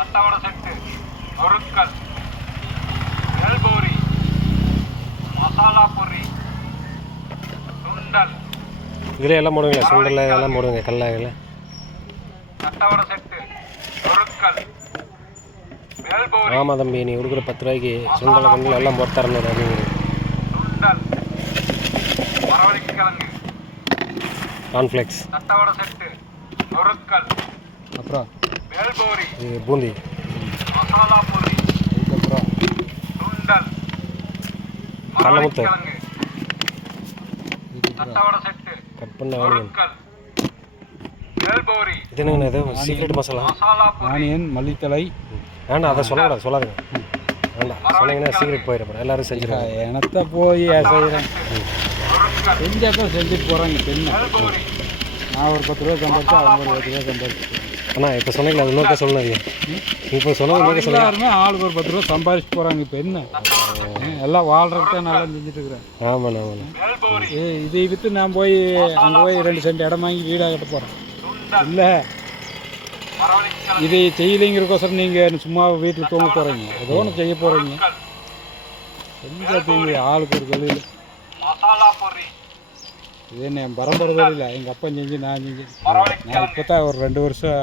தட்டவடை set நொறுக்கல் எல்போரி masala பொரி சுண்டல். இதில் எல்லாம் போடுவீங்களா? சுண்டல் எல்லாம் போடுவீங்க கல்லாயில் தட்டவடை செட்டு எல்போரி ஆமாம் தம்பி நீ கொடுக்குற பத்து ரூபாய்க்கு சுண்டல் கண்டில் எல்லாம் போட்டு தரணும் செட்டு நொறுக்கல் அப்புறம்? எல்போரி இது பூந்தி. மசாலா பொரி அதுக்கப்புறம் சுண்டல் கடலமுத்து. கட் பண்ண ஆனியன் இது என்னங்கண்ணா இது? சீக்ரெட் மசாலா. ஆனியன் மல்லித்தலை. வேண்டாம் அதை சொல்லக்கூடாது சொல்லாதுங்க வேண்டாம் சொன்னீங்கன்னா சீக்ரெட் போயிடப்படும் எல்லாரும் செஞ்சிருவாங்க எனத்த போய் செய்கிறேன் செஞ்சாக்கா செஞ்சுட்டு போகிறாங்க எல்போரி நான் ஒரு பத்து ரூபா சம்பாதிச்சா அவங்க ஒரு பத்து ரூபா சம்பாதிச்சு அண்ணா இப்போ சொன்னீங்களா அது இன்னொருக்கா சொன்னது இப்போ சொன்னது இன்னொருக்கா சொல்லுங்க எல்லாருமே ஆளுக்கு ஒரு பத்து ரூபா சம்பாதிச்சு போகிறாங்க இப்போ என்ன? எல்லாம் வாழ்றதுக்கு தான் நல்லா செஞ்சுட்டு இருக்கிறேன். ஆமாண்ணா ஏ இதை விற்று நான் போய் அங்கே போய் ரெண்டு சென்ட் இடம் வாங்கி வீடாக கட்ட போகிறேன் இல்லை. இதை செய்யலைங்கிறக்கோசரம் நீங்கள் சும்மா வீட்டில் தூங்க போகிறீங்க ஏதோ ஒன்று செய்ய போகிறீங்க செஞ்சா தீங்க ஆளுக்கு ஒரு தொழில்? மசாலா பொரி இது என்ன என் பரம்பரை தொழில் எங்கள் அப்பா செஞ்சு நான் செஞ்சு. நான் இப்போ தான் ஒரு ரெண்டு வருஷம்